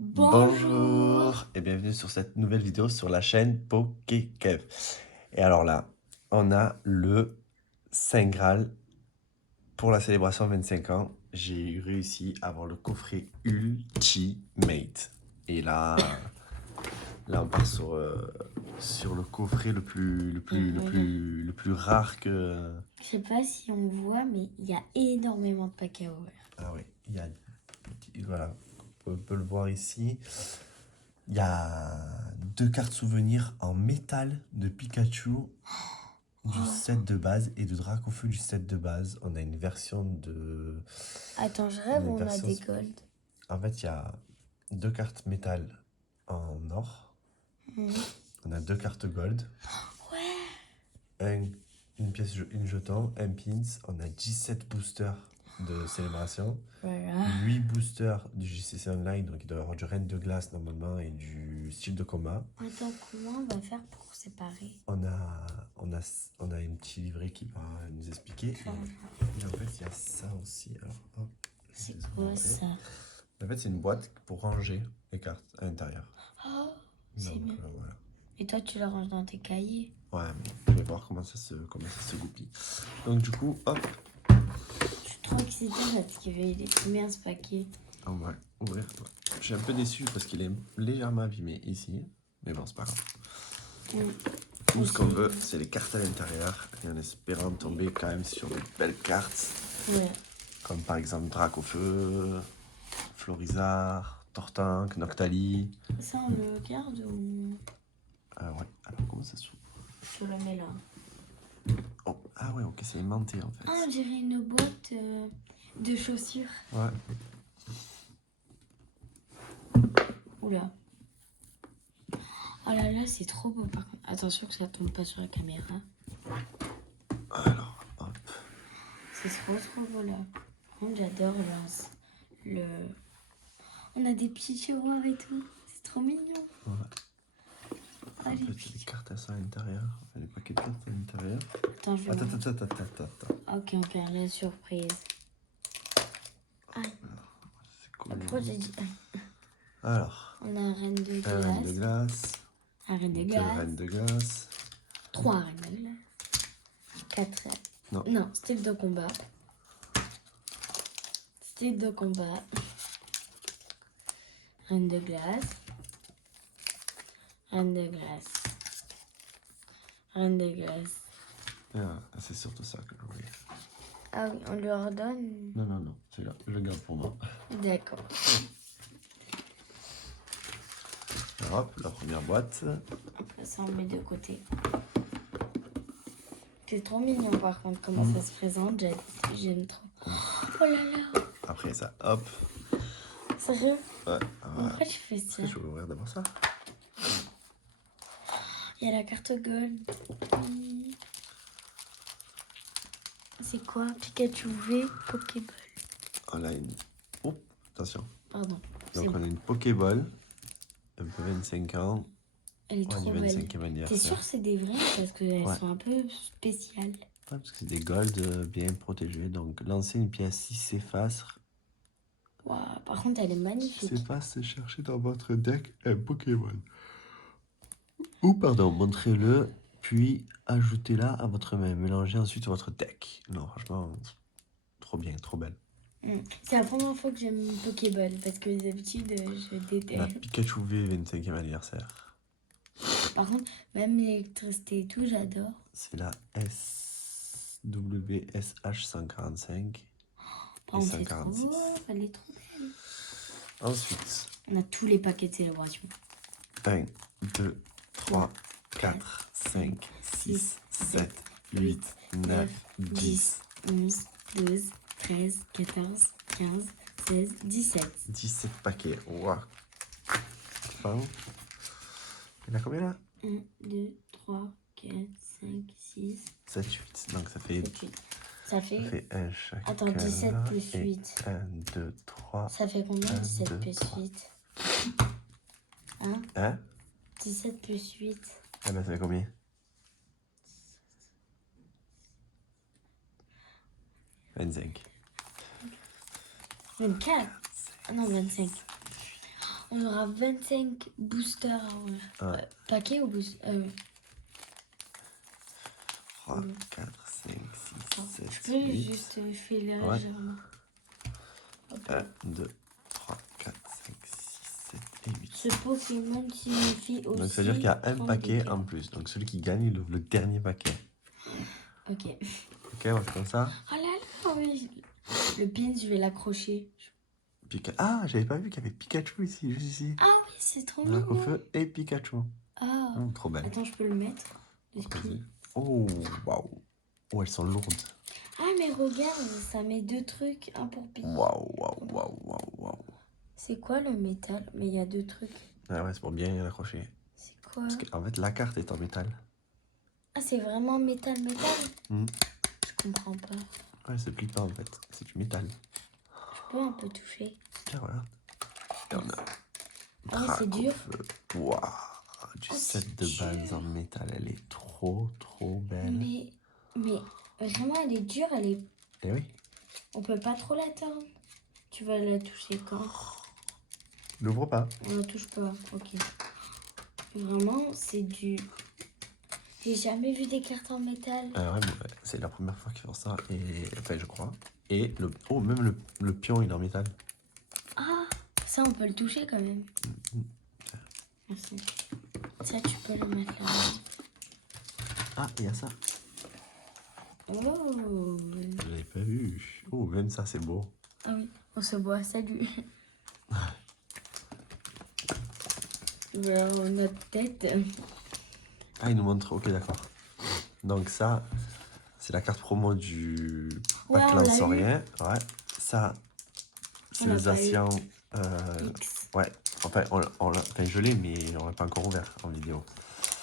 Bonjour et bienvenue sur cette nouvelle vidéo sur la chaîne PokéKev. Et alors là, on a le Saint Graal pour la célébration 25 ans. J'ai réussi à avoir le coffret Ultimate. Et là on part sur le coffret le plus rare que... Je sais pas si on voit, mais il y a énormément de paquets à ouvrir. Ah oui, il y a... Voilà, on peut le voir ici. Il y a 2 cartes souvenirs en métal de Pikachu du set de base et de Dracofeu du set de base. On a une version de... Attends, je rêve, on a des gold. En fait, il y a 2 cartes métal en or. On a 2 cartes gold. Ouais. Une pièce, une jeton, un pins. On a 17 boosters de célébration. Voilà. 8 boosters du JCC Online, donc il doit y avoir du Reine de Glace normalement et du style de combat. Attends, comment on va faire pour séparer? On a un petit livret qui va nous expliquer. Et en fait, il y a ça aussi. Alors, hop, c'est quoi ça? En fait, c'est une boîte pour ranger les cartes à l'intérieur. Oh, c'est bien. Voilà. Et toi, tu le ranges dans tes cahiers? Ouais, mais je vais voir comment ça se goupille. Donc, du coup, hop. Je suis trop excitée parce qu'il est combien ce paquet? On va ouvrir. Je suis un peu déçu parce qu'il est légèrement abîmé ici. Mais bon, c'est pas grave. Tout ce qu'on veut, c'est les cartes à l'intérieur. Et en espérant tomber quand même sur de belles cartes. Ouais. Comme par exemple Dracofeu, Florizard, Tortank, Noctali. Ça, on le garde ou... Ouais, alors comment ça s'ouvre? Je le mets là. Oh, ah ouais, ok, c'est aimanté en fait. Ah, on dirait une boîte de chaussures. Ouais. Oula. Oh là là, c'est trop beau par contre. Attention que ça tombe pas sur la caméra. Alors, hop. C'est trop beau là. Par contre, j'adore le... On a des petits tiroirs et tout. C'est trop mignon. Ouais. Ah, En fait, il y a des cartes à ça à l'intérieur. Enfin, des paquets de cartes à l'intérieur. Attends, je vais... Attends. Ok, on perd la surprise. Aïe. C'est cool. Pourquoi j'ai dit... Alors. On a un reine de glace. Un reine de glace. Un reine de glace. 2 reines de glace. 3 reines de glace. 4 reines. Non, style de combat. Style de combat. Reine de glace. Reine de glace. Reine de glace. Ah, c'est surtout ça que je voulais. Ah oui, on lui ordonne. Non, c'est là. Je le garde pour moi. D'accord. Alors, hop, la première boîte. Ça, on met de côté. C'est trop mignon par contre, comment ça se présente. J'aime trop. Oh là là. Après ça, hop. Sérieux? Ouais. Pourquoi tu fais ça? Je vais ouvrir d'abord ça. Il y a la carte gold. C'est quoi? Pikachu V Pokéball. On a une... Oh, attention. Pardon. Donc on a une Pokéball. Un peu 25 ans. Elle est trop belle. T'es sûr que c'est des vraies? Parce qu'elles sont un peu spéciales. Ouais, parce que c'est des gold bien protégés. Donc lancer une pièce si s'efface. Wow, par contre, elle est magnifique. S'efface, c'est chercher dans votre deck un Pokémon. Ou pardon, montrez-le, puis ajoutez-la à votre main. Mélangez ensuite votre deck. Non, franchement, trop bien, trop belle. C'est la première fois que j'aime Pokéball, parce que d'habitude, je déteste. La Pikachu V 25e anniversaire. Par contre, même l'électricité et tout, j'adore. C'est la SWSH 145 et 146. Elle est trop belle. Ensuite, on a tous les paquets de célébration. 1, 2, 3, 4, 5, 6, 7, 8, 9, 10, 11, 12, 13, 14, 15, 16, 17. 17 paquets. Waouh. Enfin, il y en a combien là? 1, 2, 3, 4, 5, 6, 7, 8. Donc ça fait... 7, 8. Ça fait un chaque. Attends, 17 plus 8. 1, 2, 3. Ça fait combien 17 plus 8? Hein? 17 plus 8. Ah ben ça fait combien? 25. 24. Ah non, 25. On aura 25 boosters à ouvrir. Ah. Paquet ou booster 3, 4, 5, 6, 7, Je peux 8. juste filer Ouais. légèrement. Hop 1, là. 2, 3, 4, 5, 6, 7 et 8. Ce Pokémon signifie aussi. Donc ça veut dire qu'il y a un 30 paquet dégâts. en plus. Donc celui qui gagne, il ouvre le dernier paquet. Ok. Ok, on fait comme ça. Oh là là, oui. Le pin, je vais l'accrocher. Ah, j'avais pas vu qu'il y avait Pikachu ici, juste ici. Ah oui, c'est trop Dracofeu mignon. et Pikachu. Ah. Trop belle. Attends, je peux le mettre. Le Vas-y. pin. Oh, waouh. Oh, elles sont lourdes. Ah, mais regarde, ça met 2 trucs. Un pour pin. Waouh, waouh, waouh, waouh, waouh. C'est quoi le métal? Mais il y a 2 trucs. Ah ouais, c'est pour bien l'accrocher. C'est quoi? Parce qu'en fait, la carte est en métal. Ah, c'est vraiment métal. Hmm. Je comprends pas. Ouais, c'est plie pas en fait. C'est du métal. Je peux un peu toucher. Tiens, voilà. Et on a. Ah ouais, c'est dur. Dracofeu. Waouh. Du Oh, set c'est de base dur. en métal. Elle est trop, trop belle. Mais vraiment, elle est dure. Eh oui. On peut pas trop la tordre. Tu vas la toucher quand? N'ouvre pas. On la touche pas. Ok. Vraiment, c'est du. J'ai jamais vu des cartes en métal. Ouais, c'est la première fois qu'ils font ça. Et. Enfin, je crois. Et le. Oh, même le pion, il est en métal. Ah, ça, on peut le toucher quand même. Merci. Ça, tu peux le mettre là. Ah, il y a ça. Oh. Je l'avais pas vu. Oh, même ça, c'est beau. Ah oui, on se voit. Salut. Vers notre tête. Ah, il nous montre. Ok, d'accord. Donc, ça, c'est la carte promo du Ouais, pack on l'a Lansorien. Ouais. Ça, c'est On l'a les pas eu. Asians. X. Ouais. Enfin, enfin, je l'ai, mais on l'a pas encore ouvert en vidéo.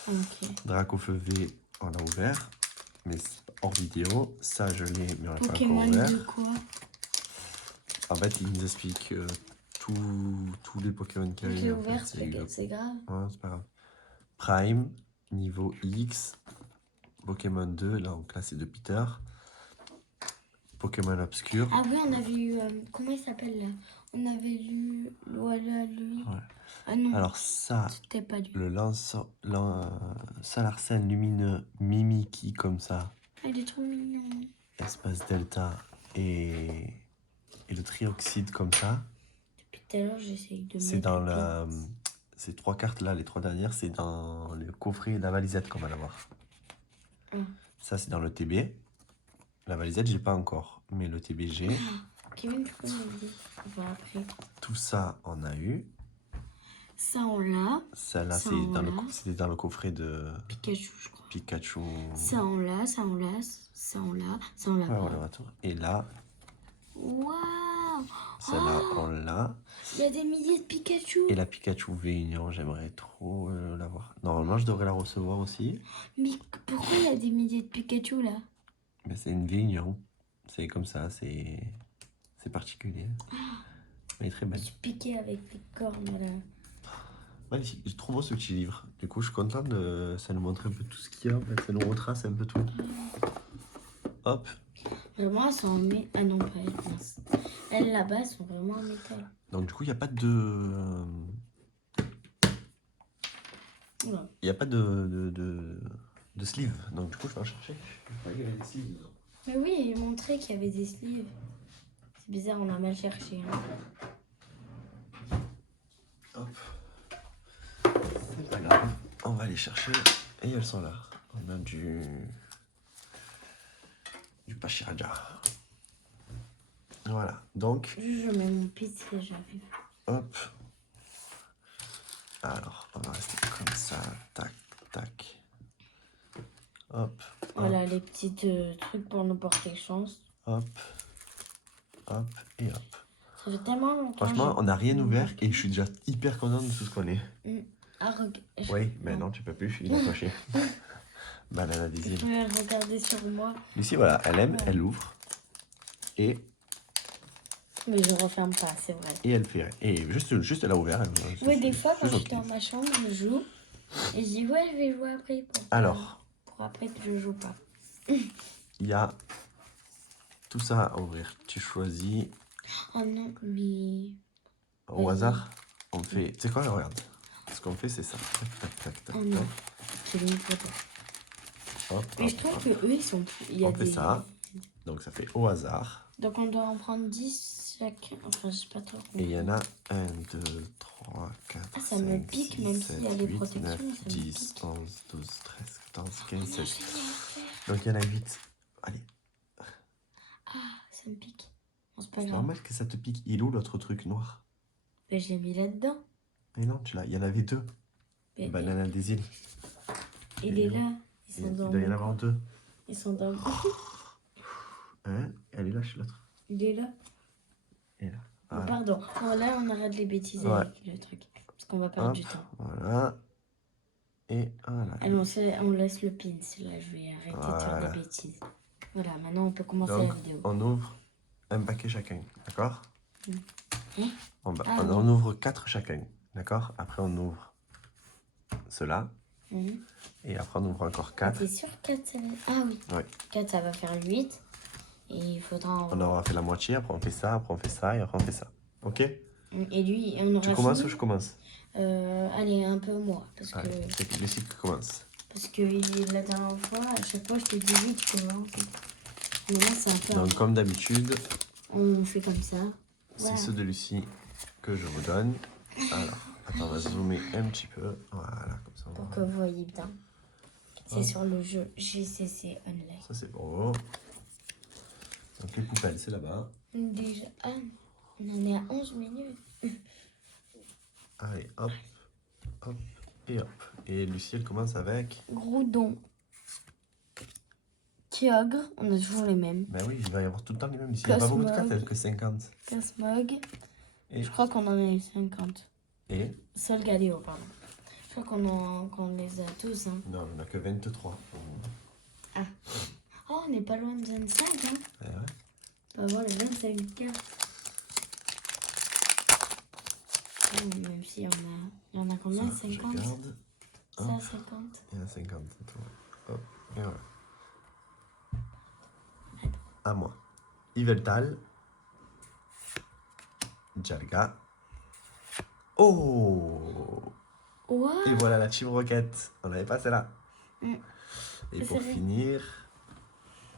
Ok. Dracofeu V, on l'a ouvert. Mais hors vidéo. Ça, je l'ai, mais on l'a pas encore Pokémon ouvert. de quoi? En fait, il nous explique tous les Pokémon qu'il y a Je l'ai eu. En ouvert, fait. c'est grave. Ouais, c'est pas grave. Prime, niveau X, Pokémon 2, donc là c'est de Peter. Pokémon Obscur. Ah oui, on avait eu. Comment il s'appelle là? On avait lu. Voilà, lui. Ouais. Ah non. Alors ça, C'était pas lui. le Salarsen lumineux Mimiki comme ça, Ah, il est trop mignon. espace delta et le trioxyde comme ça. Depuis tout à l'heure, j'essaye de C'est mettre dans le la... pin. Ces 3 cartes là, les 3 dernières, c'est dans le coffret et la valisette qu'on va l'avoir. Ça c'est dans le TB. La valisette, j'ai pas encore, mais le TB j'ai. Kevin, tu peux me dire? On va après. Tout ça, on a eu. Ça, on l'a. Celle-là, Ça, c'est on dans l'a. c'était dans le coffret de Pikachu, je crois. Pikachu. Ça, on l'a. Ça, on l'a. Ça, on l'a. Ça, on l'a. Ouais, voilà, attends. Et là, Waouh! celle-là, on l'a. Il y a des milliers de Pikachu. Et la Pikachu V-Union, j'aimerais trop l'avoir. Normalement, je devrais la recevoir aussi. Mais pourquoi il y a des milliers de Pikachu là? Mais c'est une V-Union. C'est comme ça, c'est particulier. Elle est très Je belle. suis piqué avec des cornes là. Magnifique. C'est trop beau ce petit livre. Du coup, je suis content de... Ça nous montre un peu tout ce qu'il y a. En fait. Ça nous retrace un peu tout. Hop. Vraiment, elles sont en métal. Ah non, pas elles, mince. Elles là-bas, elles sont vraiment en métal. Donc, du coup, il n'y a pas de... Oula. Il n'y a pas de sleeve. Donc, du coup, je vais en chercher. Il y a des sleeves. Mais oui, il montrait qu'il y avait des sleeves. C'est bizarre, on a mal cherché. Hein. Hop. C'est pas grave. On va les chercher. Et elles sont là. On a du Pachiraja. Voilà. Donc, Je mets mon pizza si j'arrive. hop. Alors, on va rester comme ça. Tac, tac. Hop. Voilà les petits trucs pour nous porter chance. Hop. Hop. Et hop. Ça fait tellement longtemps. Franchement, on n'a rien ouvert et je suis déjà hyper content de tout ce qu'on est. Ah, regarde. Oui, mais non, tu peux plus. Il a coché. Banana Tu Diesel. peux regarder sur moi. Lucie, voilà, elle aime, elle ouvre. Et Mais je referme pas, c'est vrai. elle fait. Et juste elle a ouvert. Oui, des fois, quand c'est je suis dans ma chambre, je joue. Et je dis, ouais, je vais jouer après. Alors, Pour après que je joue pas. il y a tout ça à ouvrir. Tu choisis Oh non, mais. au hasard. on fait... Tu sais quoi, regarde. Ce qu'on fait, c'est ça. Tac, tac, tac, tac, Oh non, tac. j'ai mis une photo. Hop, Mais hop, je trouve hop. que eux, ils sont... Il y a On fait des... ça. Donc ça fait au hasard. Donc on doit en prendre 10 chacun. Enfin, je sais pas trop. Et il y en a 1, 2, 3, 4, Ah, ça me 5, pique, 6, même 7, s'il y a des 8, protections, 9, ça me 10, pique. 11, 12, 13, 14, Oh 15, non, 16. j'ai rien à faire. Donc il y en a 8. Allez, Ah, ça me pique. Bon, c'est pas c'est grave. normal que ça te pique. Il est où l'autre truc noir? Mais je l'ai mis là-dedans. Mais non, il y en avait 2. Mais- Le banana des îles. Il est là. Ils sont Il dans doit y en mon avoir coin. 2. Ils sont dans... Hein? Elle est là chez l'autre. Il est là. Et là. Oh, Voilà. pardon. Bon, là, on arrête les bêtises Ouais. avec le truc. Parce qu'on va perdre Hop, du temps. voilà. Et voilà. Allez, on laisse le pin. Là, je vais arrêter de faire Voilà. des bêtises. Voilà, maintenant, on peut commencer Donc, la vidéo. on ouvre un paquet chacun, d'accord? Hein? On Ah, on ouvre 4 chacun, d'accord? Après, on ouvre cela. Mhm. Et après, on ouvre encore Ah, 4. t'es sûr 4 ça va... Ah oui. Ouais. 4, ça va faire 8. Et il faudra en... On aura fait la moitié, après on fait ça, après on fait ça, et après on fait ça. Ok? Et lui, on aura Tu commences fini. ou je commence? Allez, un peu moi. Parce que, Allez, c'est Lucie qui commence. la dernière fois, à chaque fois, je te dis oui, tu commences. Mais là, c'est un peu... Donc, comme d'habitude, On fait comme ça. c'est Voilà. ceux de Lucie que je vous donne. Alors, attends, on va zoomer un petit peu. Voilà, comme ça. Pour que vous voyez bien. C'est sur le jeu GCC Online. Ça, c'est pour vous. Donc, les poubelles, c'est là-bas. Déjà, on en est à 11 minutes. Allez, hop, hop, et hop. Et Lucie, elle commence avec... Groudon. Kyogre, on a toujours les mêmes. Ben oui, il va y avoir tout le temps les mêmes. Lucie, il n'y a pas beaucoup de cartes, elle que 50. Casmog. Et... Je crois qu'on en a eu 50. Et... Solgaleo, pardon. Je crois qu'on les a tous. Hein. Non, on n'a que 23. Oh, on n'est pas loin de 25. Hein. Ouais, ouais. On va voir les 25 cartes. Oh, même si il y en a combien? Ça, 50. je regarde. Ça, Hop. 50. Il y en a 50. Hop, et voilà. À moi. Yveltal. Jalga. Oh! Wow. Et voilà la Team Rocket. On l'avait pas celle-là. Mm. Et C'est pour vrai. finir...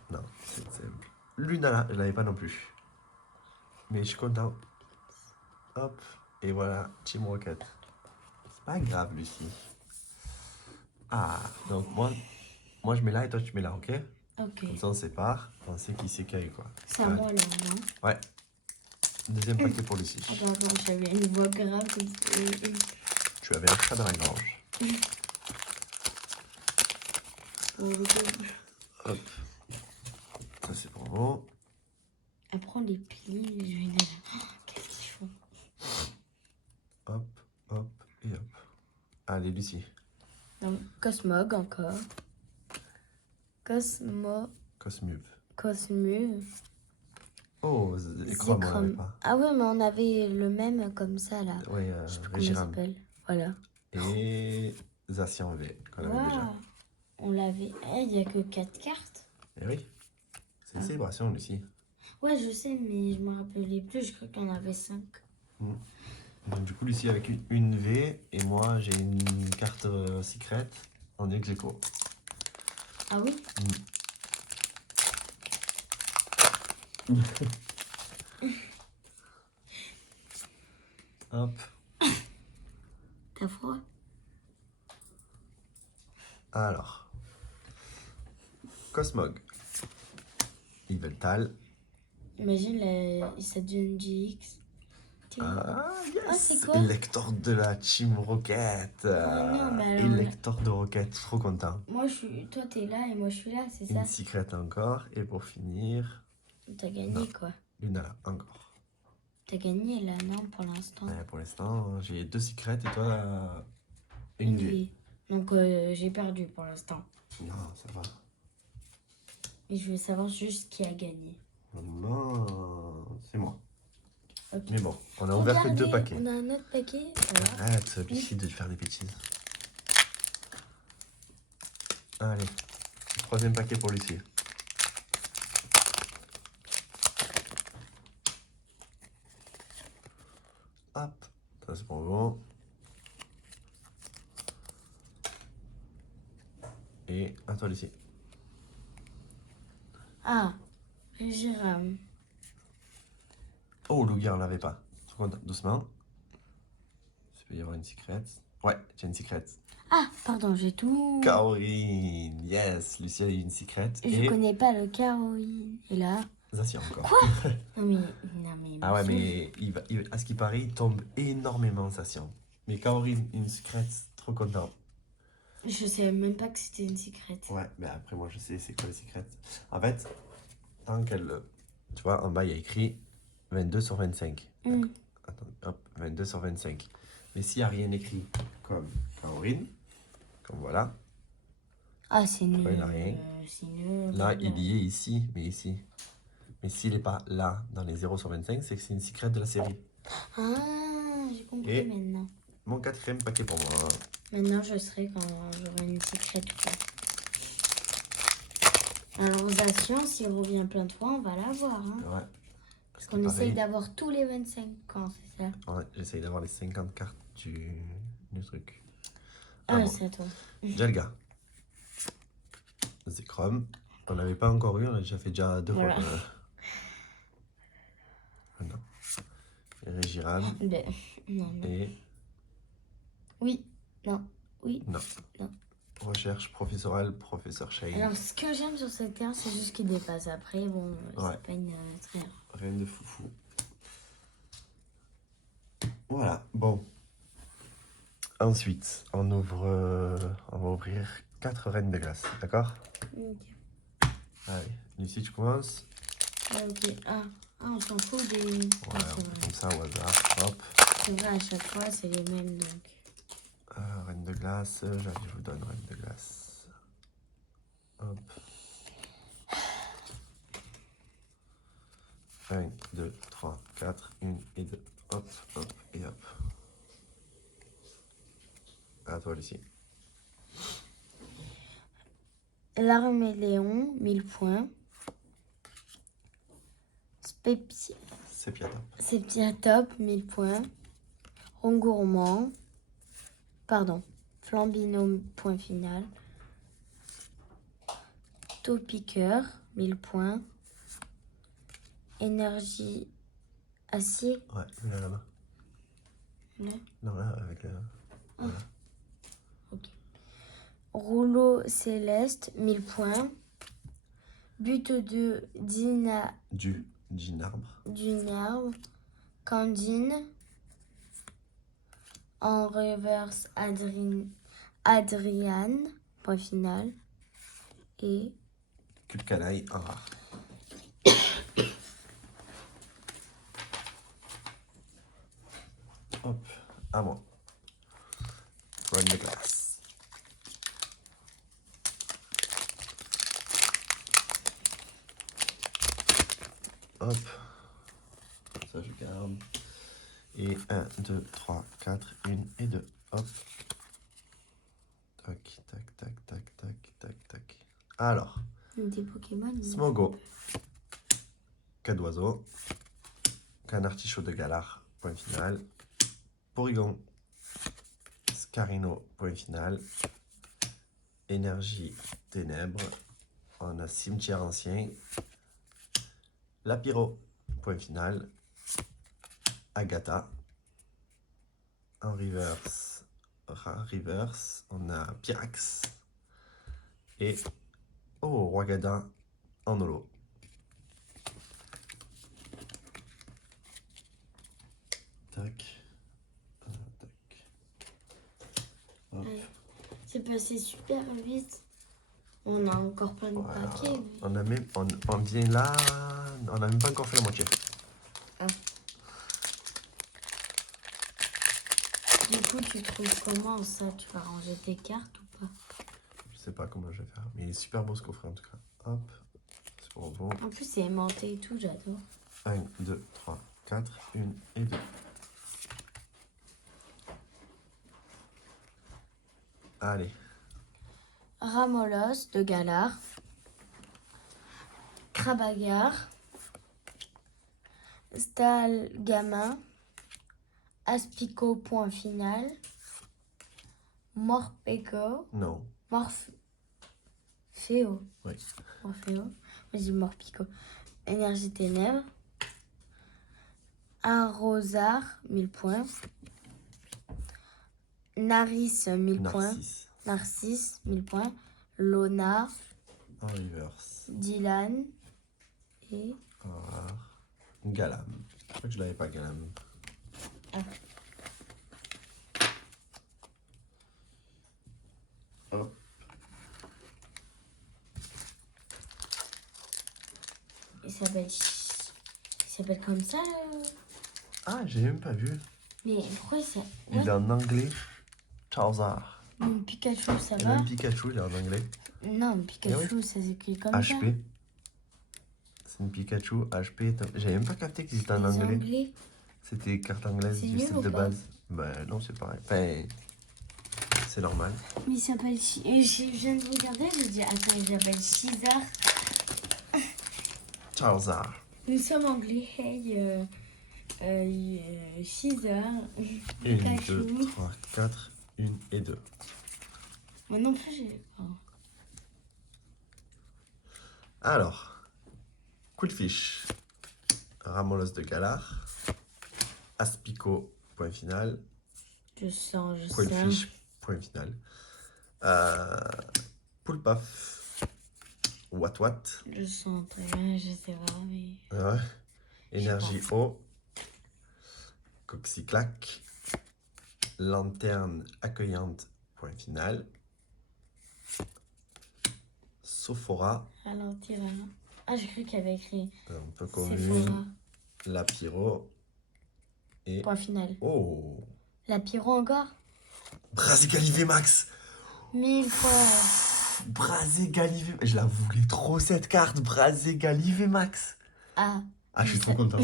Non, c'est simple. Lunala, je l'avais pas non plus. Mais je suis content. Hop. Et voilà, Team Rocket. C'est pas grave, Lucie. Ah, donc moi je mets là et toi tu mets là, ok? Ok. Comme ça on sépare, on sait qui c'est qui a eu quoi. C'est à Ouais. moi là, non? Ouais. Deuxième paquet pour Lucie. Attends, j'avais une voix grave comme ça. Tu avais un chat dans la gorge. Hop. Ça c'est pour vous. Après, on les plie, je vais les... Oh, qu'est-ce qu'ils font? Hop, hop et hop. Allez Lucie. Donc, Cosmog encore. Cosmo... Cosmuve. Cosmu. Oh, Zekrom, on l'avait pas. Ah ouais, mais on avait le même comme ça, là. Oui, Je sais plus comment il Régiram. s'appelle. Voilà. Et Zacian V, qu'on avait déjà. Waouh. On l'avait... il n'y a que 4 cartes. Eh oui. C'est une célébration, Lucie. Ouais, je sais, mais je me rappelais plus. Je crois qu'il y en avait 5. Donc, du coup, Lucie avec une V et moi j'ai une carte secret en ex-aequo. Ah oui? Hop. T'as froid? Alors. Cosmog. Yveltal. Imagine, ça devient GX. Ah, yes! Ah, c'est quoi? Lector de la Team Rocket. non, mais Et alors- lector de Rocket, trop content. Moi, toi, t'es là et moi, je suis là, c'est ça? Une secret encore. Et pour finir, T'as gagné, Non. quoi. Lunala, encore. T'as gagné, là, non, pour l'instant. Ouais, pour l'instant, j'ai 2 secrets et toi, une V. Oui. Donc, j'ai perdu pour l'instant. Non, ça va. Et je veux savoir juste qui a gagné. Non, c'est moi. Ok. Mais bon, on a ouvert que 2 Regardez, paquets. On a un autre paquet. Voilà. Arrête, Lucie, de faire des bêtises. Allez, 3e paquet pour Lucie. Hop, ça c'est pour Bravo. Et à toi, Lucie. Ah, Jérôme. Oh, Louis, on l'avait pas. Trop content. Doucement. Il peut y avoir une secrète. Ouais, j'ai une secrète. Ah, pardon, j'ai tout. Caroline. Yes, Lucie a eu une secrète. Je connais pas le Caroline. Et là? Zacier encore. Non mais Ah ouais, monsieur. mais à ce qui paraît, il tombe énormément, Zacier. Mais Caroline, une secrète, trop content. Je savais même pas que c'était une secrète. Ouais, mais après, moi, je sais c'est quoi les secrètes. En fait, tant qu'elle. Tu vois, en bas, il y a écrit 22 sur 25. Attends, hop, 22 sur 25. Mais s'il n'y a rien écrit comme Caroline, comme voilà, Ah, c'est nul. il n'y a rien. C'est nul. Là, il y est ici, mais ici. Mais s'il n'est pas là, dans les 0 sur 25, c'est que c'est une secrète de la série. Ah, j'ai compris Et maintenant. mon 4e paquet pour moi. Maintenant, je serai quand j'aurai une secrète ou pas. Alors, Zation, s'il revient plein de fois, on va l'avoir. Hein. Ouais. Parce qu'on essaye d'avoir tous les 25 ans, c'est ça? Ouais, j'essaye d'avoir les 50 cartes du truc. Ah, bon. c'est à toi. Jelga. Zekrom. On n'avait pas encore eu, on a déjà fait déjà 2 Voilà. fois. Non. Régiram. Non. Et. Oui. Non. Oui. Non. Non. Recherche professorale, professeur Shane. Alors, ce que j'aime sur cette terre, c'est juste qu'il dépasse. Après, bon, Ouais. c'est pas une très rare. Rien de foufou. Voilà, bon. Ensuite, on va ouvrir 4 reines de glace, d'accord? Ok. Allez, Lucie, tu commences. Ok. Ah, on s'en fout des. Ouais, Ah, c'est on fait vrai. comme ça au hasard. Hop. C'est vrai, à chaque fois, c'est les mêmes donc. Reine de glace, je vous donne reine de glace. Hop. 1, 2, 3, 4, 1 et 2. Hop, hop et hop. À toi, Lucie. L'Arméléon, 1000 points. Sepia top. Septiatop, 1000 points. Rongourmand. Pardon. Flambino, point final. Taupiqueur, 1000 points. Énergie acier. Ouais, là, là-bas. Là. Non, là, avec le... Voilà. Ok. Rouleau céleste, 1000 points. But de Dinarbre. Candine. En reverse, Adriane, point final. Et Cube canaille, un rare. Hop, à moi. Reine de glace. Hop. Ça, je garde. Et 1, 2, 3, 4, 1 et 2. Hop. Tac, tac, tac, tac, tac, tac, tac. Alors. des Pokémon. Smogo. Cadoiseau. Canartichaud de Galar, point final. Porygon. Scarino, point final. Énergie ténèbres. On a cimetière ancien. Lapiro, point final. Agatha. En reverse, on a Pyrax. Et Roi-Gadin en holo. Tac. Tac. Hop. C'est passé super vite. On a encore plein de Voilà. paquets. On vient là, on n'a même pas encore fait la moitié. Ah. Du coup, tu trouves comment ça? Tu vas ranger tes cartes ou pas? Je sais pas comment je vais faire, mais il est super beau ce coffret en tout cas. Hop, c'est pour vous. En plus, c'est aimanté et tout, j'adore. 1, 2, 3, 4, 1 et 2. Allez. Ramolos de Galar. Krabagar. Stalgamin. Aspico, point final. Morpeko. Non. Morpheo. Oui. Morpheo. Moi, je dis Morpico. Énergie ténèbres. Arrosard, 1000 points. Narisse, 1000 points. Narcisse. Narcisse, 1000 points. Lona, En reverse. Dylan et... Rare. Galam. Je crois que je l'avais pas, Galam. Ah. Hop. Il s'appelle comme ça, Ah, j'ai même pas vu. Mais pourquoi ça... Il est en anglais. Charizard. Mon Pikachu, ça Et va? même Pikachu, il est en anglais. Non, Pikachu, Eh oui. ça s'écrit comme HP. C'est une Pikachu HP. J'avais même pas capté qu'il était ça. en Les anglais. Anglais. C'était carte anglaise C'est du nul set ou de pas? base. Ben non, c'est pareil. Enfin, c'est normal. Mais il s'appelle... Je viens de regarder, je dis, attends, il s'appelle Charizard. Charizard. Nous sommes anglais, hey, Charizard, 1, Pikachu. 2, 3, 4, 1 et 2. Moi non plus, j'ai... Oh. Alors, Quillfish, Ramolos de Galar, Aspico, point final, Je sens. Quillfish, point final, Poulpaf, Watwat, Je sens très bien, je sais pas, mais... ouais. Énergie eau, Coxyclac, Lanterne accueillante, point final, Sophora, Ralentir, là. Ah, j'ai cru qu'il y avait écrit un peu Sephora. commune, Lapiro et... Point final. Oh, La pyro encore? Brazégalivé Max. 1000 fois. Brazégalivé, je la voulais trop cette carte, Brazégalivé Max. Ah. Ah, je suis trop content.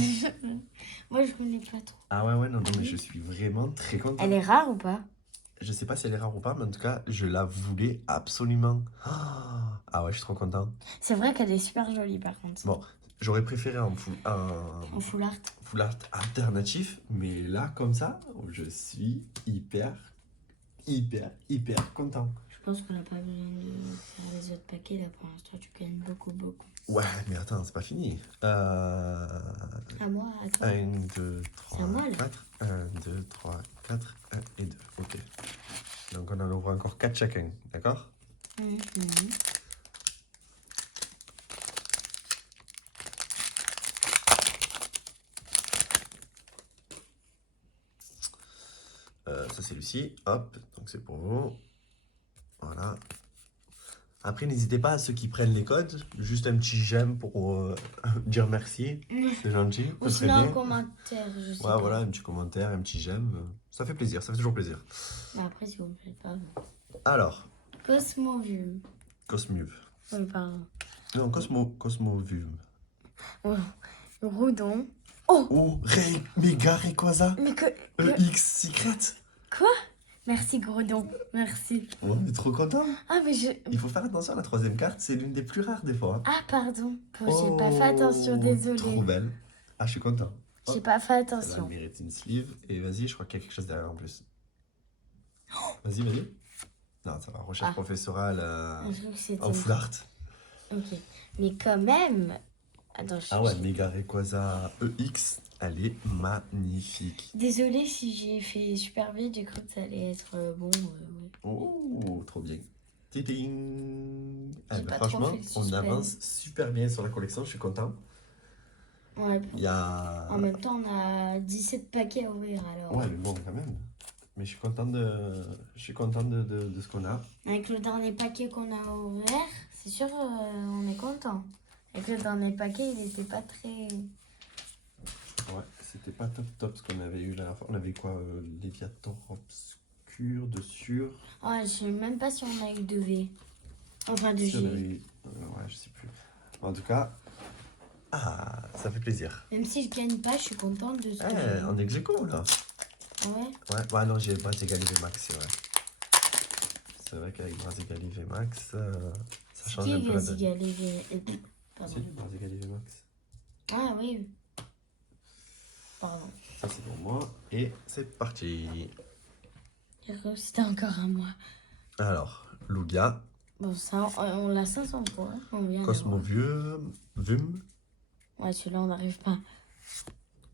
Moi, je connais pas trop. Ah ouais, non, mais je suis vraiment très content. Elle est rare ou pas? Je sais pas si elle est rare ou pas, mais en tout cas, je la voulais absolument. Ah ouais, je suis trop content. C'est vrai qu'elle est super jolie par contre. Bon, j'aurais préféré En full art. full art alternatif, mais là, comme ça, je suis hyper content. Je pense qu'on n'a pas besoin de faire les autres paquets là pour l'instant. Tu gagnes beaucoup. Ouais, mais attends, c'est pas fini. À moi, à toi. 1, 2, C'est à 3, moi, là. 4. 1, 2, 3, 4, 1 et 2. Ok. Donc on en ouvre encore 4 chacun, d'accord? Mhm. Ça c'est Lucie, hop, donc c'est pour vous. Voilà. Après, n'hésitez pas à ceux qui prennent les codes, juste un petit j'aime pour dire merci, c'est gentil. Ou ça serait sinon un bien. commentaire, je sais Ouais, pas. voilà, un petit commentaire, un petit j'aime, ça fait plaisir, ça fait toujours plaisir. Mais après, si vous ne faites pas. Alors, Cosmovum. Cosmuve. Oui, pardon. Non, Cosmovume. Oh, Roudon. Oh, Méga Rayquaza, Mais que... EX Secret. Quoi? Merci, Gredon. Merci. On est trop content. Ah, mais je... Il faut faire attention à la troisième carte, c'est l'une des plus rares des fois. Ah, pardon. J'ai pas fait attention, Trop désolée. belle. Ah, je suis content. J'ai pas fait Elle attention. mérite une sleeve. Et vas-y, je crois qu'il y a quelque chose derrière en plus. Vas-y. Non, ça va. Recherche Ah. professorale Je trouve que c'était... en full art. Ok. Mais quand même... Attends, Ah ouais, Méga Rayquaza EX, elle est magnifique. Désolée si j'ai fait super vite, j'ai cru que ça allait être bon. Ouais. Oh, trop bien. Tiding. J'ai Ben, pas trop franchement, fait le on suspense. avance super bien sur la collection, je suis content. Ouais, Il y a... en même temps, on a 17 paquets à ouvrir alors. Ouais, mais bon, quand même. Mais je suis content de ce qu'on a. Avec le dernier paquet qu'on a ouvert, c'est sûr, on est content. Avec le dernier paquet, il était pas très... Ouais, c'était pas top ce qu'on avait eu la dernière fois. On avait quoi, Léviathan obscur, dessus. Ouais, je sais même pas si on a eu de V. Enfin, de Si on G. avait eu... ouais, je sais plus. En tout cas, ça fait plaisir. Même si je gagne pas, je suis contente de ce que Eh, j'ai. on est ex-aequo, là. Ouais. Ouais, non, j'ai Brazégalivé Max, c'est vrai. C'est vrai qu'avec Brazégalivé Max, ça change un peu la donne. Pardon. C'est Brazégalivé Max. Ah oui. Pardon. Ça, c'est pour moi. Et c'est parti. C'était encore à moi. Alors, Lugia, Bon, ça, on l'a 500 fois. On vient d'avoir. Cosmovium, Vum, Ouais, celui-là, on n'arrive pas.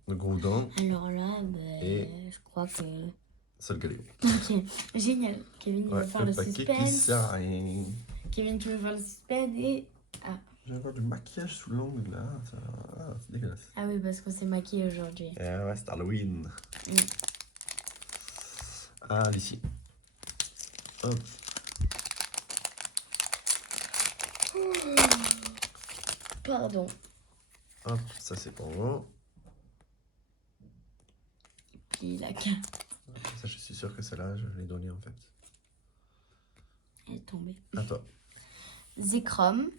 Groudon Alors là, et je crois que... Solgaleo. Ok, génial. Kevin, il Ouais, va faire le le paquet qui suspense. sert à rien. Kevin, tu veux faire le suspense et... J'ai encore du maquillage sous l'ongle là. C'est dégueulasse. Ah oui, parce qu'on s'est maquillé aujourd'hui. Et ouais, c'est Halloween. Mm. Ah, ici. Hop. Pardon. Hop, ça c'est pour moi. Puis la carte Ça, je suis sûr que celle-là, je l'ai donnée en fait. est tombée. À toi. Zekrom.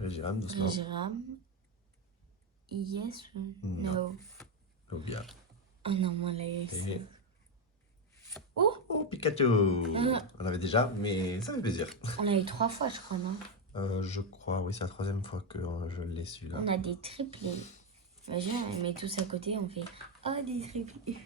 Régiram, doucement. Régiram. Yes ou Non. no? Lugia. Oh non, moi là, Et... Oh, Oh, Pikachu. Ah. On l'avait déjà, mais ça fait plaisir. on l'a eu 3 fois, je crois, non? Je crois, oui, c'est la troisième fois que je l'ai celui-là. On a des triplés. Imagine, on met tous à côté, on fait oh des triplés.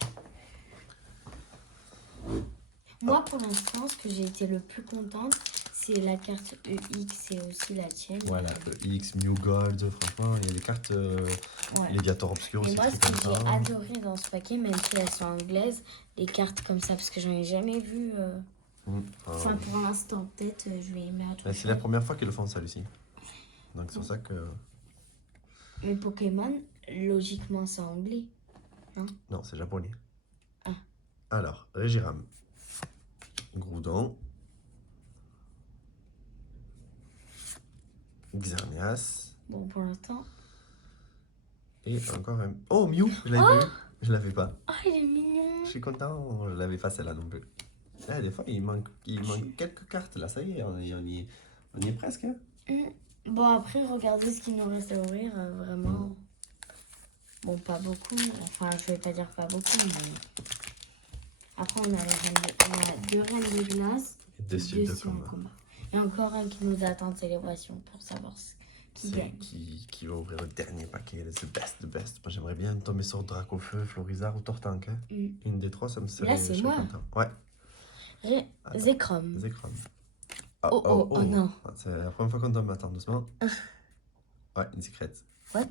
Moi, pour l'instant, ce que j'ai été le plus contente, c'est la carte EX et aussi la tienne. Voilà, X, Mew Gold, franchement, il y a des cartes Ouais. Léviator Obscur Et aussi. moi, qui ce que sont comme j'ai ça. adoré dans ce paquet, même si elles sont anglaises, des cartes comme ça, parce que j'en ai jamais vu. Enfin, pour l'instant, peut-être, je vais y mettre. Mais c'est la première fois qu'ils le font ça, Lucie. Donc c'est pour ça que... Mais Pokémon, logiquement, c'est anglais. Non, c'est japonais. Ah. Alors, Régiram. Groudon. Xerneas. Bon, pour l'instant. Et encore un... Oh, Mew, je l'avais pas eu. Je l'avais pas. Oh, il est mignon. Je suis content, je l'avais pas celle-là non plus. Ah, des fois, il manque quelques cartes là, ça y est, on y est presque. Hein. Bon, après, regardez ce qu'il nous reste à ouvrir, vraiment. Bon, pas beaucoup. Enfin, je vais pas dire pas beaucoup, mais... Après, on a 2 reines de glace. Et deux et suites de si en combat. combat. Et encore un qui nous attend de célébration pour savoir qui C'est gagne. qui va ouvrir le dernier paquet, the best, the best. Moi, j'aimerais bien tomber sur Dracofeu, Florizard ou Tortank. Hein. Une des trois, ça me serait... Là, c'est je serais moi. content. Ouais, Zekrom. Zekrom. Oh non. C'est la première fois qu'on tombe. Attends, doucement. Ouais, une secret. What?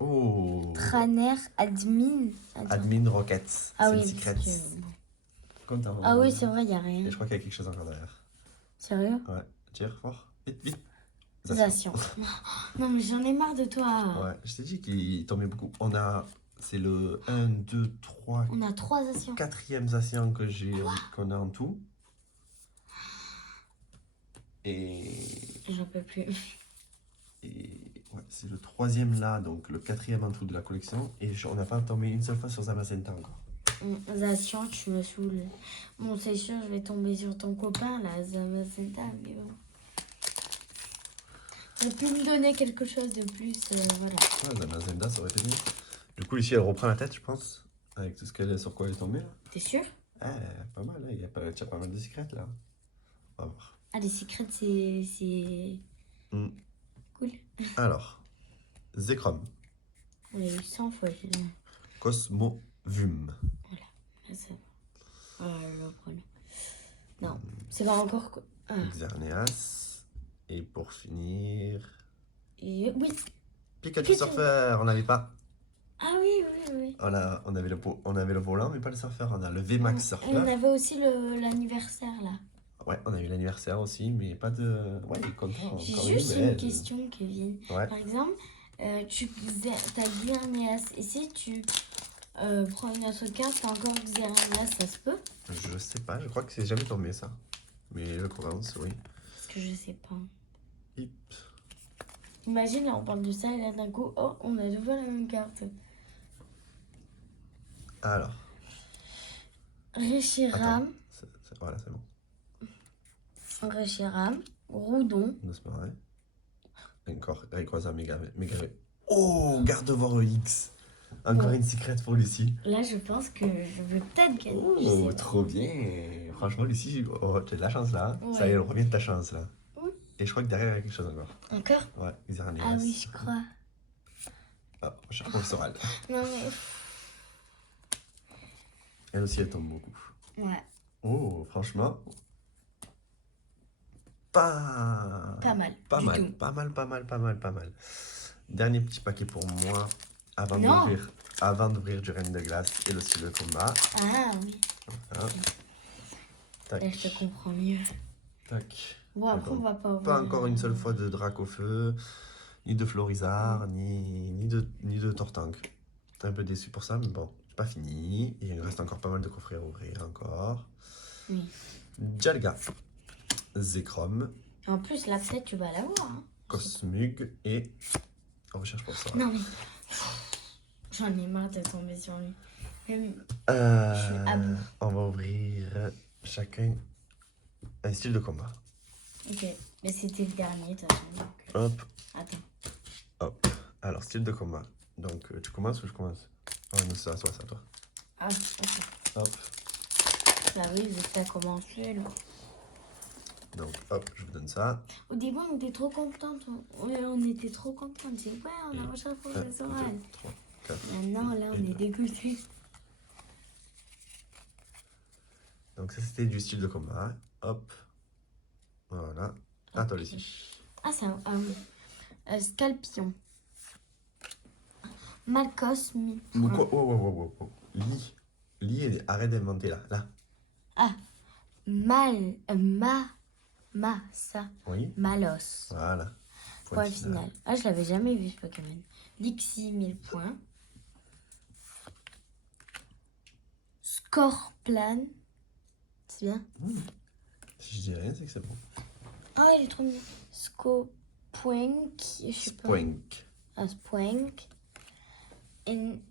Oh. Traner Admin. Attends. Admin Rockets. Ah c'est oui, une secret. parce que- Content. Ah oui, c'est vrai, il n'y a Et rien. je crois qu'il y a quelque chose encore derrière. Sérieux? Ouais, tire fort. Vite, vite. Zation. Non, mais j'en ai marre de toi. Ouais, je t'ai dit qu'il tombait beaucoup. On a, c'est le 1, 2, 3, On a 3 Zations. 4e Zacian qu'on a en tout. Et J'en peux plus. ouais, c'est le 3e là, donc le 4e en tout de la collection. Et on n'a pas tombé une seule fois sur Zamazenta encore. Zation, tu me saoules. Bon, c'est sûr, je vais tomber sur ton copain, là, Zamazenta, mais bon. J'ai pu me donner quelque chose de plus, voilà. Ouais, Zamazenta, ça aurait été bien. Du coup, ici, elle reprend la tête, je pense, avec tout ce qu'elle sur quoi elle est tombée là. T'es sûr? Pas mal, là. Il y a pas mal de secrets là. On va voir. Ah, les secrets, c'est... Cool. Alors, Zekrom, On l'a eu 100 fois, celui-là. Cosmovum. Ah, ça va. Ah, je vais prendre. Non, c'est pas encore... Xerneas. Et pour finir... Oui. Pikachu Surfer, on n'avait pas. Ah oui, oui, oui. On avait le volant, mais pas le surfeur. On a le VMAX Et on Surfer. avait aussi l'anniversaire, là. Ouais, on a eu l'anniversaire aussi, mais pas de... Ouais, il est content. J'ai encore juste belle. une question, Kevin. Ouais. Par exemple, t'as Xerneas, et si tu prends une autre carte, t'as encore Xerneas, ça se peut? Je sais pas, je crois que c'est jamais tombé ça. Mais je commence, oui. Parce que je sais pas. Hip. Imagine, là, on parle de ça, et là, d'un coup, oh, on a deux fois la même carte. Alors. Reshiram. Voilà, c'est bon. Reshiram. Roudon. Doucement, ouais. Encore, Rayquaza, méga. Oh, Gardevoir X. Encore une secrète pour Lucie. Là, je pense que je vais peut-être gagner. Oh, trop bien. Franchement, Lucie, tu as de la chance là. Ouais. Ça y est, elle revient de ta chance là. Oui. Et je crois que derrière, il y a quelque chose encore. Encore? Ouais, Xerneas. Ah oui, je crois. Ah, recherche professorale. Non mais... Elle aussi, elle tombe beaucoup. Ouais, Oh, franchement, pas... pas mal. Pas du mal, tout. pas mal, pas mal, pas mal, pas mal. Dernier petit paquet pour moi, avant Non. d'ouvrir du Reine de Glace et le style de combat. Ah oui, Hein. Tac, là je te comprends mieux. tac. Bon, après on D'accord. va pas ouvrir... Pas encore une seule fois de Drac au feu, ni de Florizard, ni de Tortank. Un peu déçu pour ça, mais bon, c'est pas fini. Et il reste encore pas mal de coffrets à ouvrir encore. Oui. Jalga, Zekrom, En plus, là peut-être tu vas l'avoir. Hein. Cosmug et recherche pour ça. Non mais... J'en ai marre de tomber sur lui. Euh, Je suis à bout. on va ouvrir chacun un style de combat. Ok, mais c'était le dernier de toute façon. Donc... Hop, Attends. hop. Alors, style de combat. Donc, tu commences ou je commence? Oh non, c'est à toi, c'est à toi. Ah, ok. Hop. Bah oui, vu que t'as commencé là. Donc, hop, je vous donne ça. Au début, on était trop contentes. On était trop contentes. On disait, ouais, on a recherché pour 1, le 2, Soral. 3, 4. Maintenant, là, on est dégoûtés. Donc, ça, c'était du style de combat. Hop. Voilà. À toi, Lucie. Ah, c'est un Scalpion. Malcos, Mais quoi? Oh, oh, oh, oh, oh. Lis, arrête d'inventer là. Là. Ah, ça. Oui. Malos. Voilà. Point final. Ah, je l'avais jamais vu ce Pokémon. Lixie, 1000 points. Scorplan. C'est bien. Si je dis rien, c'est que c'est bon. Ah, il est trop mignon. Scopoink. Je sais pas. Spoink. Ah, Spoink.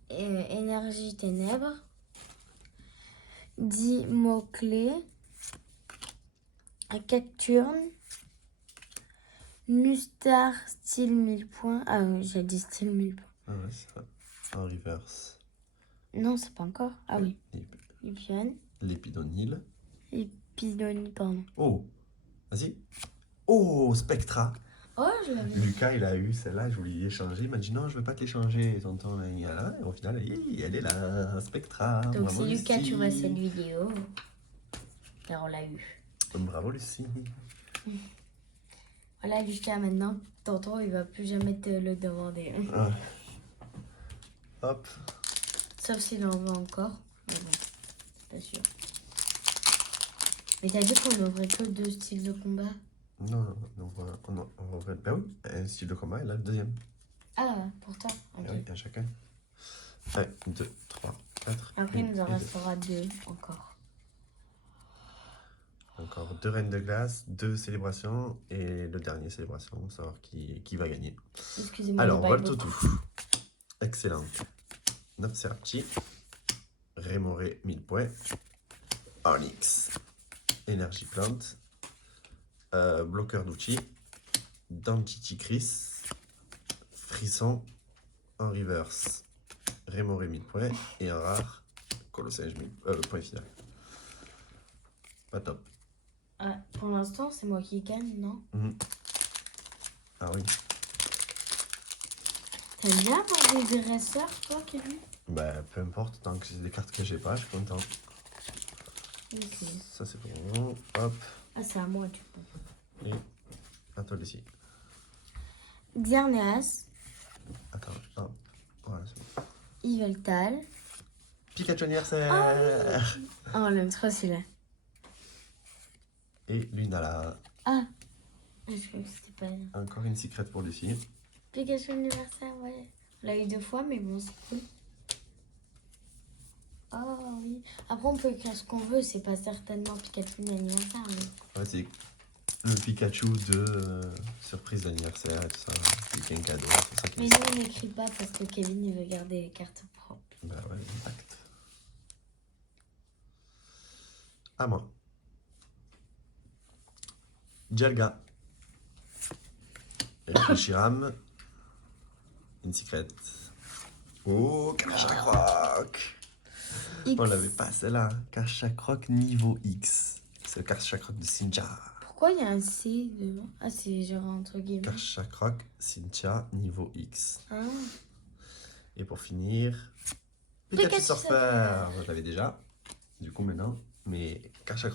Énergie ténèbres. 10 mots-clés. Cacturne. Mustar, style 1000 points. Ah oui, j'ai dit style 1000 points. Ah ouais, c'est ça. En reverse. Non, c'est pas encore. Ah oui. Lipion. L'épidonyle. Épidonie, pardon. Oh, vas-y. Oh, Spectra. Oh, je l'avais. Lucas, il a eu celle-là, je voulais l'échanger. Il m'a dit non, je veux pas te l'échanger, tonton. Et au final, elle est là, Spectra. Donc Bravo, si Lucas, Lucie. tu vois cette vidéo, car on l'a eu. Bravo, Lucie. Voilà, Lucas, maintenant, tonton, il va plus jamais te le demander. Ouais. Hop. Sauf s'il en veut encore. Mais bon, pas sûr. Mais t'as dit qu'on n'ouvrait que 2 styles de combat? Non, on va ouvrir. Ben oui, un style de combat et là le deuxième. Ah, pour toi. Ok. Et oui, à chacun. 1, 2, 3, 4. Après, il nous en restera 2 encore. Encore 2 reines de glace, 2 célébrations et le dernier célébration, pour savoir qui va gagner. Excusez-moi. Alors, le bail beaucoup. Voltoutou. Excellent. Nofcerati. Rémoré, 1000 points. Onyx. Énergie plante. Bloqueur d'outils. Dentity Chris. Frisson. En reverse. Rémoré, 1000 points. Et un rare. Colossage, 1000 point final. Pas top. Ah, pour l'instant, c'est moi qui gagne, non? Ah oui. T'aimes bien avoir des dresseurs, toi, Kevin? Bah, peu importe, tant que c'est des cartes que j'ai pas, je suis content. Ok. Ça, c'est pour vous. Hop. Ah, c'est à moi, du coup. Et à toi, Lucie. Xerneas, Attends, hop. Voilà, c'est bon. Yveltal. Pikachu anniversaire. Oh, on l'aime trop, celui-là. Et Lunala. Ah, je crois que c'était pas bien. Encore une secrète pour Lucie. Pikachu anniversaire, ouais. On l'a eu 2 fois, mais bon, c'est cool. Oh oui. Après, on peut écrire ce qu'on veut, c'est pas certainement Pikachu anniversaire. Mais... Ouais, c'est le Pikachu de surprise d'anniversaire et tout ça. C'est un cadeau, c'est ça qui Mais nous, on n'écrit pas parce que Kevin, il veut garder les cartes propres. Bah ouais, exact. À moi. Dialga. Shiram. Une secrète. Oh, Karchakroc. X. On l'avait pas celle-là. Karchakroc niveau X. C'est le Karchakroc de Sinja. Pourquoi il y a un C devant? Ah, c'est genre entre guillemets. Karchakroc Sinja niveau X. Ah. Et pour finir, Pikachu Pikachu Surfer. Je l'avais déjà, du coup maintenant. Mais car chaque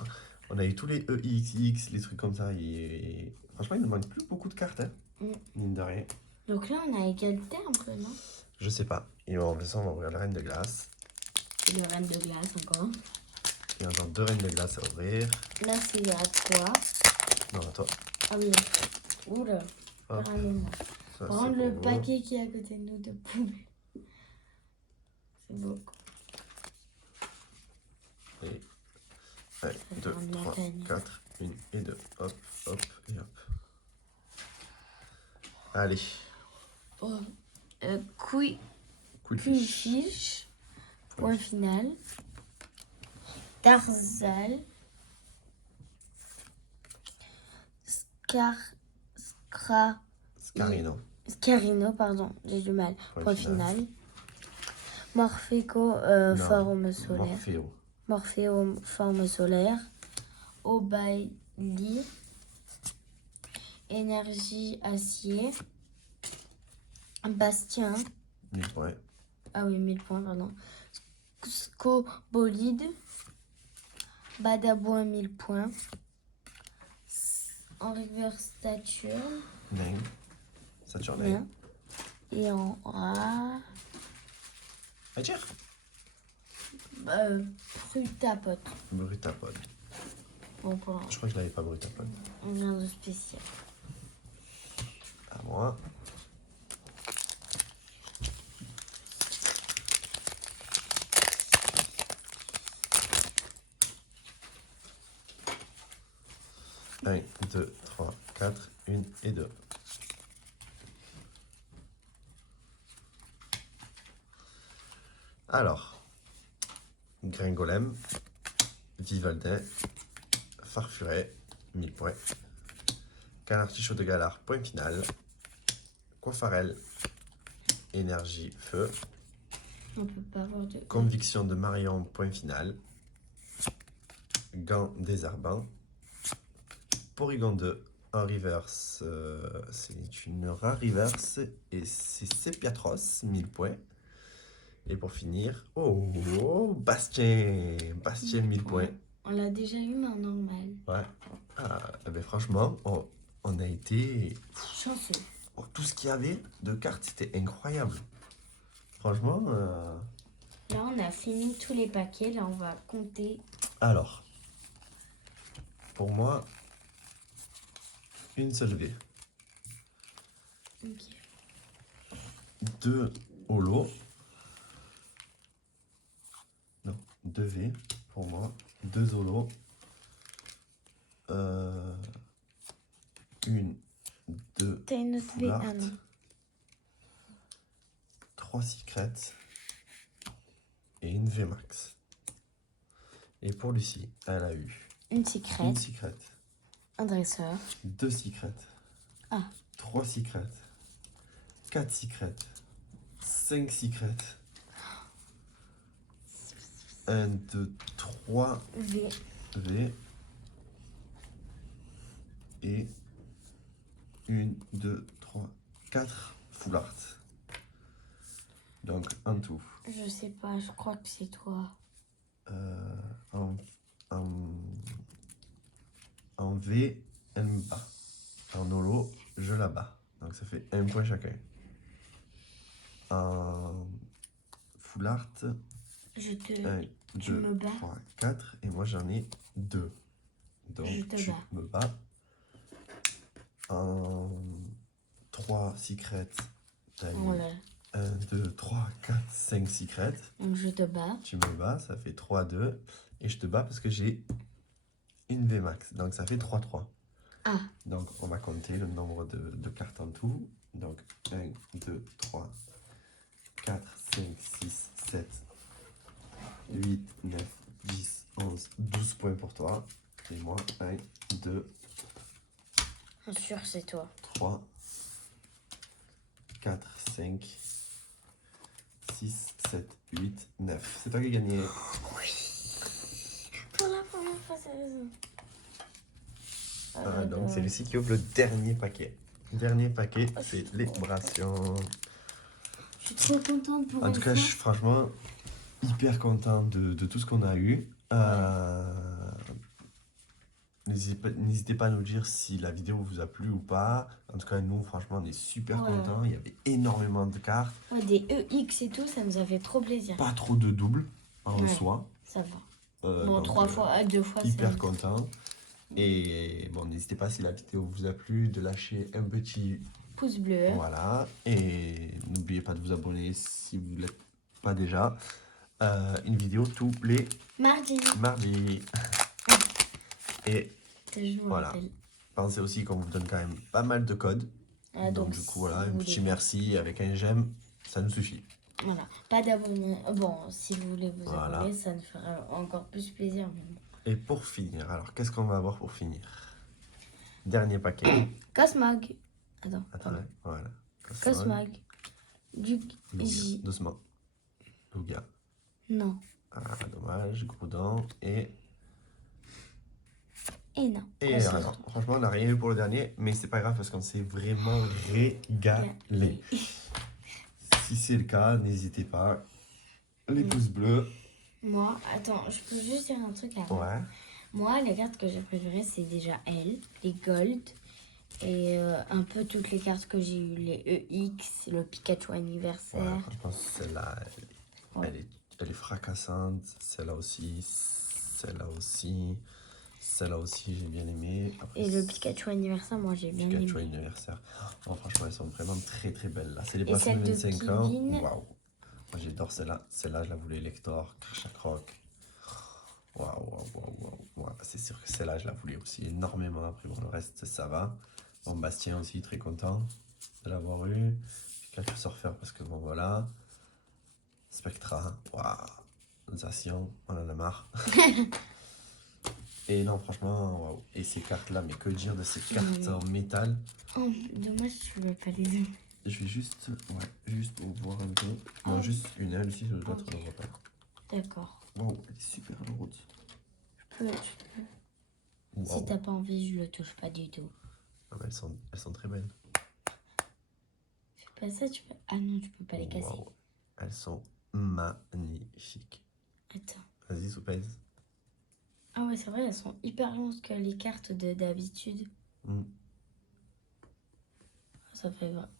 on a eu tous les EXX, les trucs comme ça. Et franchement, il ne manque plus beaucoup de cartes, hein, mine de rien. Donc là, on a égalité un peu, non? Je sais pas. Et en faisant, on va ouvrir la reine de glace. Et le reine de glace encore. Il y a encore 2 reines de glace à ouvrir. Là, c'est à toi. Non, à toi. Ah oui. Oula. Hop. Ramenez-moi. Ça, Prendre c'est le pour vous. paquet qui est à côté de nous de poubelle. C'est beaucoup. Et 1, 2, prendre la 3, panier. 4, 1 et 2. Hop, hop et hop. Allez. Oh. Coup de fiche. Fiche. Point final. Tarzal. Scarino, pardon, j'ai du mal. Point final. Morphéco, forme solaire. Morphéo, forme solaire. Obaili. Énergie, acier. Bastien. 1000 points. Ah oui, 1000 points, pardon. Scobolide. Badabouin, 1000 points. En reverse, Saturne. Nain. Saturne. Bien. Et en rat. Agir. Brutapote. Brutapod. Bon, pour l'instant, Je crois que je l'avais pas Brutapod. on vient de spécial. À moi. Un, 2, 3, 4, 1 et 2. Alors, Gringolem, Vivaldi, Farfuret, 1000 points. Canartichaud de Galard, point final. Coiffarel, Énergie, Feu. On peut pas avoir de. Conviction de Marion, point final. Gant désherbant. Porygon 2 en reverse, c'est une rare reverse et c'est Sepiatros, 1000 points. Et pour finir, Bastien, 1000 points. On l'a déjà eu, mais en normal. Ouais. Ah, ben franchement, on a été. Chanceux. Tout ce qu'il y avait de cartes, c'était incroyable. Franchement. Là, on a fini tous les paquets. Là, on va compter. Alors, pour moi, une seule V. Ok. 2 holo. Non, 2 V pour moi. 2 holo. Une, 2 T'as une autre V? Ah non. 3 secrets et une V max. Et pour Lucie, elle a eu Une secret. une secret, Un dresseur. 2 secrets, Ah. 3 secrets, 4 secrets, 5 secrets, 1, 2, 3 V. V et 1, 2, 3, 4 full art. Donc en tout. Je sais pas, je crois que c'est toi. En V, elle me bat. En holo, je la bats. Donc ça fait 1 point chacun. En full art, Je te. 1, Tu 2, me bats. 3, 4. Et moi j'en ai 2. Donc Je te tu bats. me bats. En 3 secrets, t'as Oh eu là. 1, 2, 3, 4, 5 secrets. Donc je te bats. Tu me bats, ça fait 3, 2. Et je te bats parce que j'ai une V max. Donc ça fait 3, 3. Ah. Donc on va compter le nombre de cartes en tout. Donc 1, 2, 3, 4, 5, 6, 7, 8, 9, 10, 11, 12 points pour toi. Et moi, 1, 2, Bien sûr, c'est toi. 3, 4, 5, 6, 7, 8, 9. C'est toi qui as gagné. Pour la première fois, c'est raison. Donc c'est Lucie qui ouvre le dernier paquet. Dernier paquet, célébration. suis trop contente pour En une tout cas, je fois. suis franchement hyper content de tout ce qu'on a eu. N'hésitez pas à nous dire si la vidéo vous a plu ou pas. En tout cas, nous, franchement, on est super Ouais. contents. Il y avait énormément de cartes. Ouais, des EX et tout, ça nous a fait trop plaisir. Pas trop de doubles en Ouais. soi. Ça va. Bon, Donc, 3 fois, 2 fois, hyper c'est... content. Et bon, n'hésitez pas si la vidéo vous a plu de lâcher un petit Pouce bleu. voilà. Et n'oubliez pas de vous abonner si vous ne l'êtes pas déjà. Une vidéo tous les Mardi. mardis. Et Je me voilà. rappelle. Pensez aussi qu'on vous donne quand même pas mal de codes. Ah, Donc du coup, voilà, si un vous petit voulez- merci avec un j'aime, ça nous suffit. Voilà. Pas d'abonnement. Bon, si vous voulez vous Voilà. abonner, ça nous fera encore plus plaisir. Mais bon. Et pour finir, alors qu'est-ce qu'on va avoir pour finir? Dernier paquet. Cosmog. Attends. Attendez, voilà. Cosmog. Du Louga. J. Doucement. Louga. Non. Ah, dommage. Groudon et... Et non. Et Oh, c'est alors, franchement, on n'a rien eu pour le dernier, mais c'est pas grave parce qu'on s'est vraiment régalé. Si c'est le cas, n'hésitez pas. Les pouces bleus. Moi, attends, je peux juste dire un truc avant. Ouais. Moi, les cartes que j'ai préférées, c'est déjà elle, les Gold, et un peu toutes les cartes que j'ai eues, les EX, le Pikachu anniversaire. Ouais, franchement, celle-là, Ouais. elle est fracassante. Celle-là aussi, celle-là aussi, celle-là aussi, j'ai bien aimé. Après, Et le Pikachu anniversaire, moi j'ai bien Pikachu aimé. anniversaire. Oh, franchement, elles sont vraiment très très belles. La Et célébration celle de de 25 ans. Kevin. Waouh. Moi, j'adore celle-là. Celle-là, je la voulais Lector, Krachakroc. Waouh, waouh, waouh, waouh. Ouais, c'est sûr que celle-là, je la voulais aussi énormément. Après, bon, le reste, ça va. Bon, Bastien aussi, très content de l'avoir eu. Pikachu Surfer, parce que bon, voilà. Spectra, waouh. Sensation, on en a marre. Et non, franchement, waouh. Et ces cartes-là, mais que dire de ces cartes en métal? Oh, dommage, tu veux pas les aimer. Je vais juste, juste voir un peu. Non, Oh. juste une, elle aussi, l'autre, on ne voit pas. D'accord. Waouh, elle est super lourde. Tu peux. Waouh. Si t'as pas envie, je le touche pas du tout. Ah, mais elles sont très belles. Fais pas ça, tu peux. Ah non, tu peux pas les casser. Waouh. Elles sont magnifiques. Attends. Vas-y, Soupèse. Ah ouais, c'est vrai, elles sont hyper longues que les cartes d'habitude. Mm.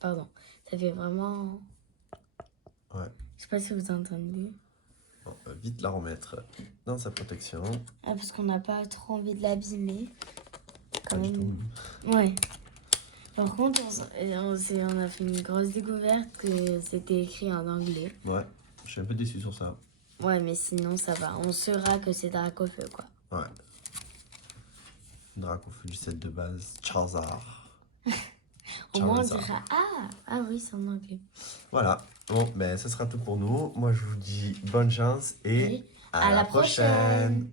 Pardon. Ça fait vraiment. Ouais. Je sais pas si vous entendez. Bon, on va vite la remettre dans sa protection. Ah, parce qu'on n'a pas trop envie de l'abîmer. Pas Quand du même. tout. Ouais. Par contre, on a fait une grosse découverte que c'était écrit en anglais. Ouais, je suis un peu déçu sur ça. Ouais, mais sinon, ça va. On saura que c'est Dracofeu, quoi. Ouais. Dracofeu du set de base. Charizard. Au moins, on Charizard. dira ah oui, c'est en anglais. Voilà. Bon, ben, ce sera tout pour nous. Moi, je vous dis bonne chance et Et à la prochaine.